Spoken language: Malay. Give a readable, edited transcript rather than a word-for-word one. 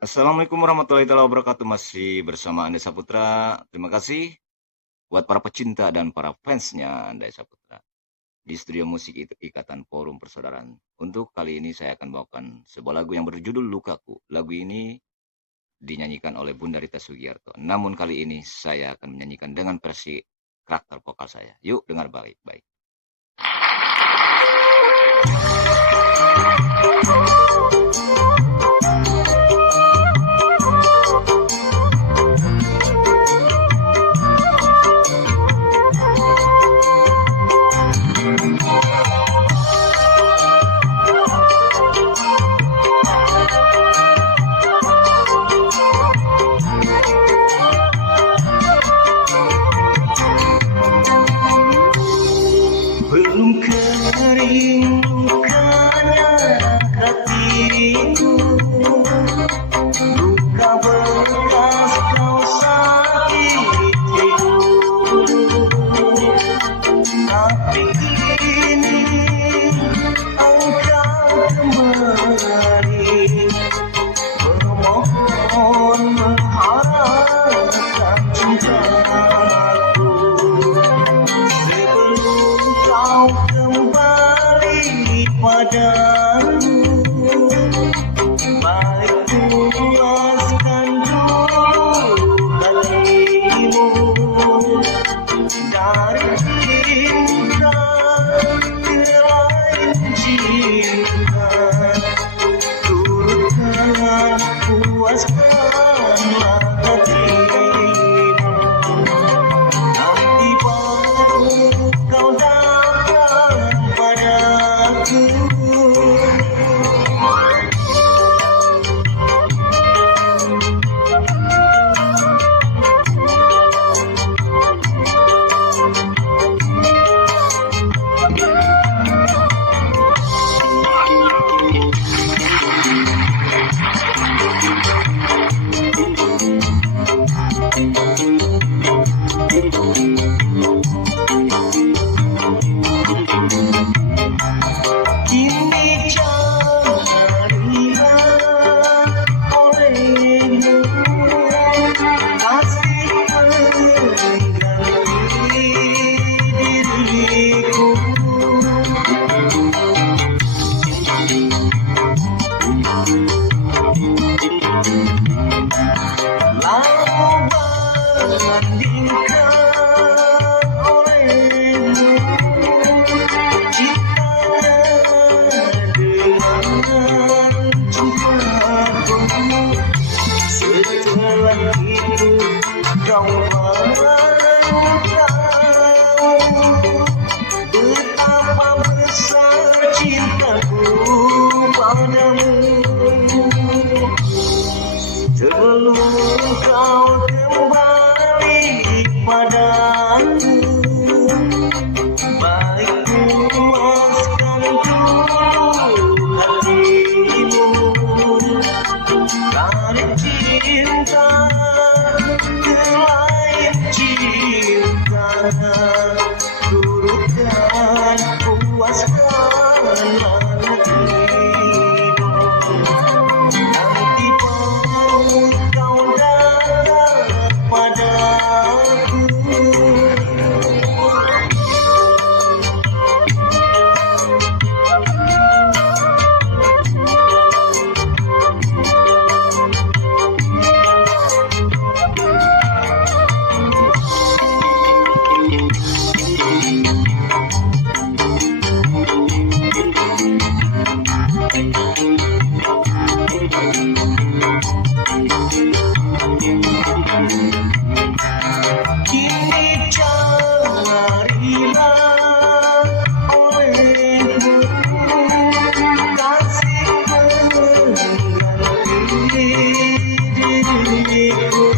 Assalamualaikum warahmatullahi wabarakatuh. Masih bersama Anda Saputra. Terima kasih buat para pecinta dan para fansnya Anda Saputra. Di studio musik Ikatan Forum Persaudaraan. Untuk kali ini saya akan bawakan sebuah lagu yang berjudul Lukaku. Lagu ini dinyanyikan oleh Bunda Rita Sugiyarto. Namun kali ini saya akan menyanyikan dengan versi karakter vokal saya. Yuk dengar baik-baik. Belum kering lukanya hatiku, luka bekas kau sakiti dulu. Tapi kini engkau kembali, memohon mengharapkan cintaku. Sebelum kau kembali padaku, baik puaskan dulu hatimu dari cinta ke lain cinta. Turutkan puaskanlah hatimu, nanti baru kau datang padaku. Kini jangan hilang olehmu, kasih mengganti diriku. Lalu bandingkan olehmu cinta dengan cintaku. Setelah itu kau baru tahu betapa besar cintaku padamu. Sebelum kau kembali padaku, baik puaskan dulu hatimu dari cinta ke lain cinta. Turutkan puaskanlah hatimu, nanti baru kau datang padaku. Kini jangan hilang olehmu, kasih mengganti diriku.